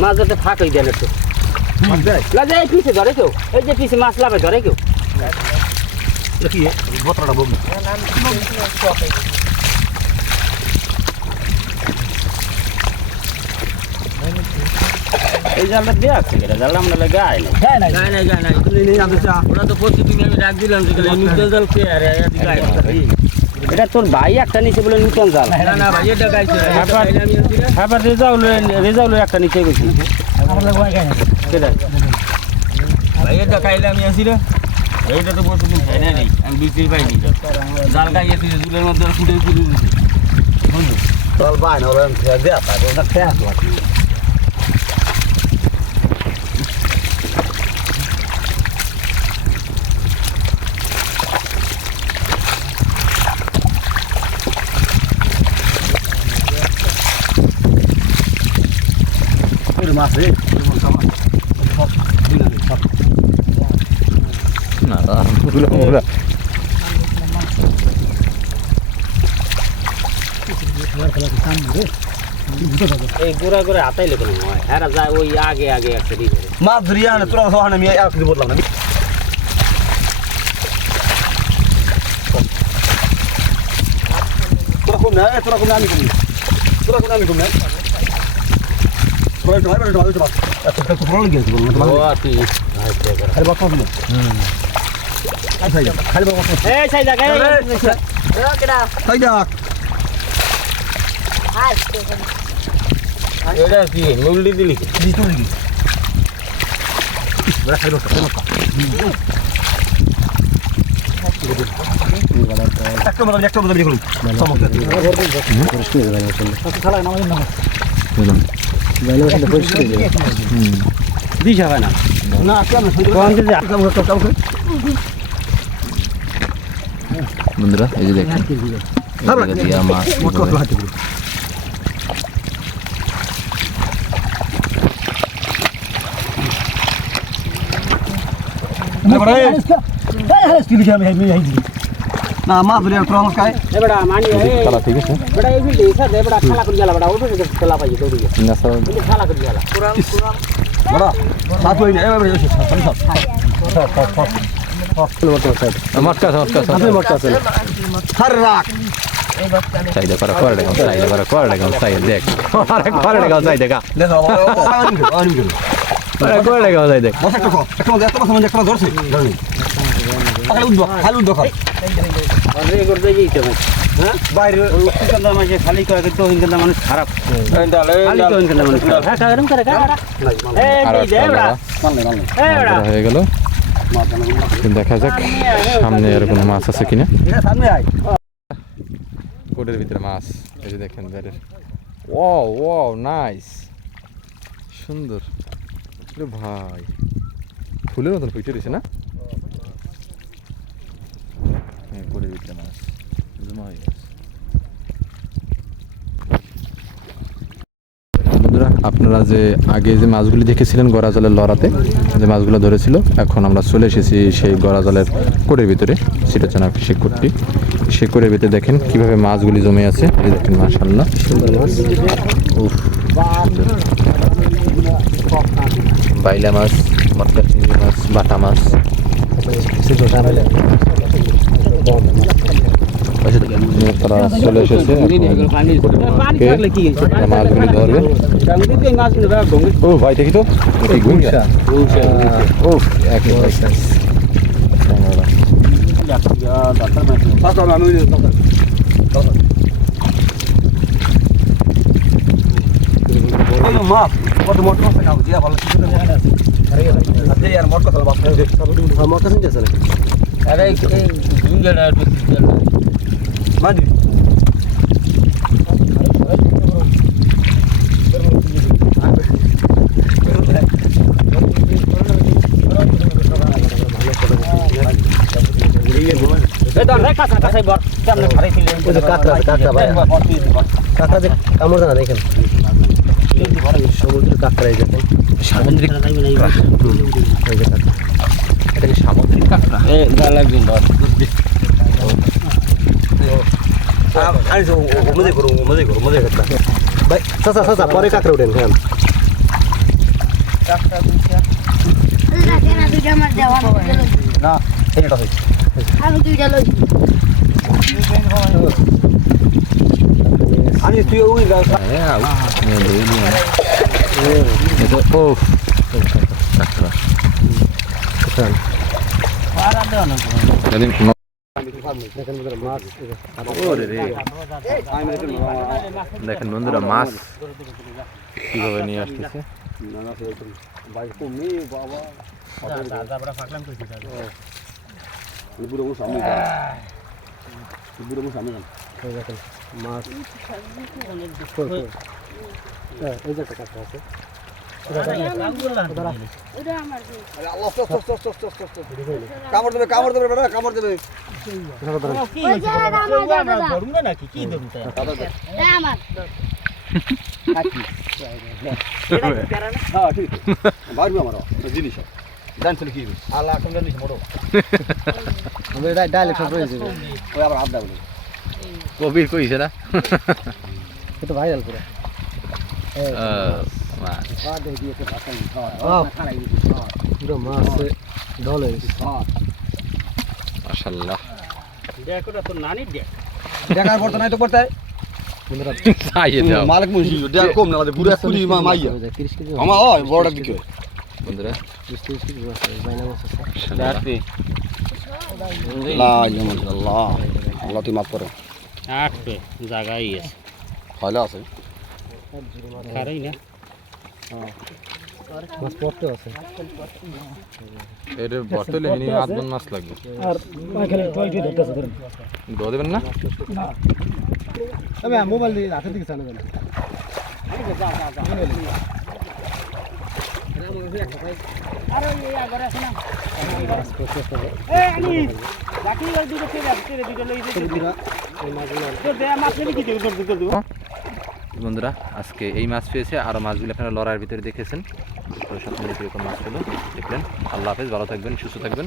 মাছ যাতে ফাঁক হয়ে একটু দেখ। লাজে এই পিছে ধরে কেউ। এই যে পিছে মাছ লাভে ধরে কেউ। দেখি বতরাটা বমি এই জালটা দিয়ে আসছে কেটে জালটা আমরা লাগে আয় না গায় নাই। গায় নাই গায় নাই। তুমি নিয়ে আনতে চা ওরা তো প্রতিদিন আমি ডাক দিলাম যে নূতন জাল কে? আরে আয় এটা তোর ভাই একটা নিচে বলে নূতন জাল। না না ভাই এটা গাইছে হ্যাঁ রেজাউল রেজাউল একটা নিচে গেছি আমার গায় না কেটে ভাই এটা খাইলে আমি আসি রে এইটা তো প্রতিদিন খাই না আমি বিক্রি পাইনি। জাল গাইয়েছি দুলের মধ্যে ফুটে ফুটে দিছি। চল ভাই না ওরা খেয়ে দেয়া তাই ওটা খেয়ে আসলো মাছ রে না পুরো এই গোড়া করে হাতাইলে কোনো হয়? যায় ওই আগে আগে একটা দিয়ে মাছ ধরিয়া না তোরা সহানে আমি এক দিন বললাম না। তোরা কোন না তোরা কোন আমি কোন তোরা কোন আমি কোন না আচ্ছা এটা কি? দিলি জি তো বড় একটা মতো একটা মতো বেরিয়ে করুন সমস্যা দিস হবে না না কেন কোন দিকে যা? কাম কাম কাম বন্ধুরা এই যে দেখেন এই জায়গা দিয়ে মাছ কিভাবে- না মা ধরে তোর আমার কায় এ বেটা মানি কালা ঠিক আছে বেটা এই বিল্ডিং স্যার এ বেটা খালা করে গেলা বেটা ওটা থেকে খেলা পাই দৌড়ি না স্যার খালা করে গেলা বড় সাত হই না এবারে এসে আছে হর রাখ চাই দেখো করে দেখো করে দেখো দেখ করে দেখো দেখা করে দেখো চাই দেখ একটা একটা ধরছে উঠবো খালি উঠবো হ্যাঁ গেল। দেখা যাক সামনে আর কোনো মাছ আছে কিনা। কোটের ভিতরে মাছ এই যে দেখেন নাইস। সুন্দর। ভাই ফুলের মতন ফুটে রয়েছে না? হ্যাঁ কোটের ভিতরে মাছ জমা হয়ে গেছে বন্ধুরা আপনারা যে আগে যে মাছগুলি দেখেছিলেন গড়া জলের লড়াতে যে মাছগুলো ধরেছিল এখন আমরা চলে এসেছি সেই গড়া জলের কোটের ভিতরে সিটাচানা সেই কোটটি সেই কোটের ভিতরে দেখেন কীভাবে মাছগুলি জমে আছে এই দেখেন মাশাল্লাহ সুন্দর মাছ। উফ সুন্দর। বাইলা মাছ মটকা চিংড়ি মাছ বাটা মাছ। তারা চলে এসেছে মাছগুলি ধরবে মাছ ও ভাই দেখি তো ও মাছ কত মোট খাও দিয়া ভালো কিছু আরে यार মোট কথা বাপ মোট আরে এই কাঁকড়া কাঁকড়া। কাকা যে কামড় না দেখেন। সমুদ্রের কাঁকড়া এই দেখেন সামুদ্রিক এটা কি সামুদ্রিক? কাঁকড়া এ যা লাগবে ধর আরে মজা করো মজা করো মজা করতা ভাই সাসা সাসা পরে কাকড়ে উঠেন হ্যাঁ। না এটা হয় আমি দুইটা লই আমি তুই ওই গাছ ও কাঁকড়া যেদিন দেখেন বন্ধুরা মাছ কীভাবে নিয়ে আসতেছে? মাছ এই যে একটা কাঁকড়া আছে। কামড় দেবে কামড় দেবে বেটা কামড় দেবে ওই যে এটা আমার দাদা নাকি কি দেবো তাই এটা আমার হ্যাঁ ঠিক জিনিস জানছিল কি আল্লাহ কোন জিনিস বড় ডাইলেক্ট সব রয়েছে ওই আবার হাত দাও কবির কইছে না ভাইরাল পুরো হ্যাঁ মাশাআল্লাহ। দেখো তো নানি দেখ দেখার পর তো নাই তো করতে মালিক মুন্সি দেখ কম না পুরো এক মা মাইয়া। আমার বড়টা দিকে। বন্ধুরা। 30 কেজি আছে বাইনা মাছ আছে মাশাআল্লাহ। দেখবি লা ইলাহা ইল্লাল্লাহ আল্লাহ তুই মাফ করো। আটবে জায়গায় আছে। আছে। না। মাছ পড়তে আছে। এর বটলে মিনি আধ মন মাছ লাগবে। আর এখানে কয় দিয়ে ধরতেছে ধরেন। দো দেবেন না? আমি মোবাইল দিয়ে হাতে দিকে জানা জানা আর ওই আগরে আছে না এ আনি লাঠি ওই দুটো ছেড়ে আছে ছেড়ে দুটো লই দিতে তো দে মাছ নেবি কি দেব দেব দেব বন্ধুরা, আজকে এই মাছ পেয়েছে। আরও মাছগুলি আপনারা লড়াইয়ের ভিতরে দেখেছেন। সব সাথে এরকম মাছ দেখলেন। আল্লাহ হাফেজ, ভালো থাকবেন, সুস্থ থাকবেন।